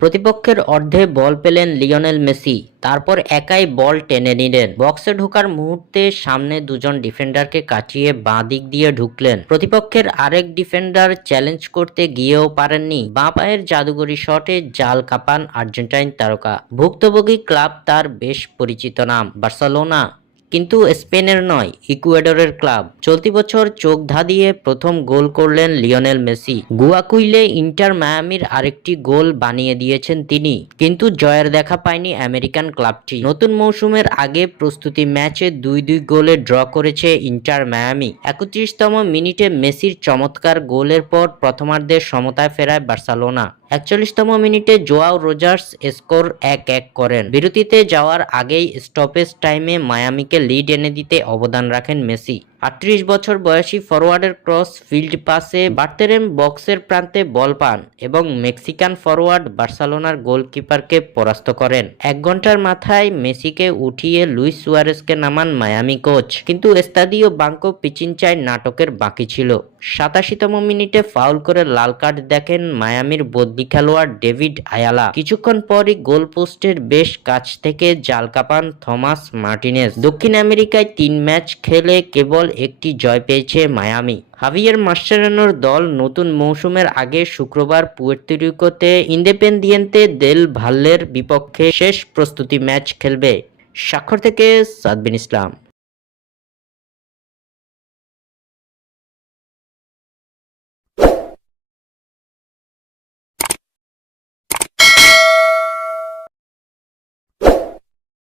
প্রতিপক্ষের অর্ধে বল পেলেন Lionel Messi, তারপর একাই বল টেনে নিলেন। বক্সে ঢোকার মুহূর্তে সামনে দুজন ডিফেন্ডারকে কাটিয়ে বাঁ দিক দিয়ে ঢুকলেন। প্রতিপক্ষের আরেক ডিফেন্ডার চ্যালেঞ্জ করতে গিয়েও পারেননি। বাঁ পায়ের জাদুঘরী শটে জাল কাঁপান আর্জেন্টাইন তারকা। ভুক্তভোগী ক্লাব তার বেশ পরিচিত নাম বার্সেলোনা, কিন্তু স্পেনের নয়, ইকুয়েডরের ক্লাব। চলতি বছর চোখ ধাঁধিয়ে প্রথম গোল করলেন লিওনেল মেসি। গুয়াকুইলে ইন্টার মায়ামির আরেকটি গোল বানিয়ে দিয়েছেন তিনি, কিন্তু জয়ের দেখা পায়নি আমেরিকান ক্লাবটি। নতুন মৌসুমের আগে প্রস্তুতি ম্যাচে 2-2 গোলে ড্র করেছে ইন্টার মায়ামি। 31তম মিনিটে মেসির চমৎকার গোলের পর প্রথমার্ধে সমতায় ফেরায় বার্সেলোনা। 41তম মিনিটে জোয়াও রোজার্স স্কোর 1-1 করেন। বিরতিতে যাওয়ার আগেই স্টপেজ টাইমে মায়ামিকে লিড এনে দিতে অবদান রাখেন মেসি। 38 বছর বয়সী ফরওয়ার্ডের ক্রস ফিল্ড পাসে বার্তেরেম বক্সের প্রান্তে বল পান এবং মেক্সিকান ফরওয়ার্ড বার্সেলোনার গোলকিপারকে পরাস্ত করেন। 1 ঘন্টার মাথায় মেসিকে উঠিয়ে লুইস সুয়ারেজকে নামান মায়ামি কোচ, কিন্তু এস্তাদিও বাঙ্কো পিচিনচায় নাটকের বাকি ছিল। 87তম মিনিটে ফাউল করে লাল কার্ড দেখেন মায়ামির বদলি খেলোয়াড় ডেভিড আয়ালা। কিছুক্ষণ পরই গোল পোস্টের বেশ কাছ থেকে জাল কাঁপান থমাস মার্টিনেজ। দক্ষিণ আমেরিকায় 3 ম্যাচ খেলে কেবল একটি জয় পেয়েছে মায়ামি। হাভিয়ের মাস্চেরানোর দল নতুন মৌসুমের আগে শুক্রবার পুয়ের্তো রিকোতে ইন্দেপেন্দিয়েন্তে দেল ভাল্লের বিপক্ষে শেষ প্রস্তুতি ম্যাচ খেলবে। স্বাক্ষর থেকে সাদবিন ইসলাম।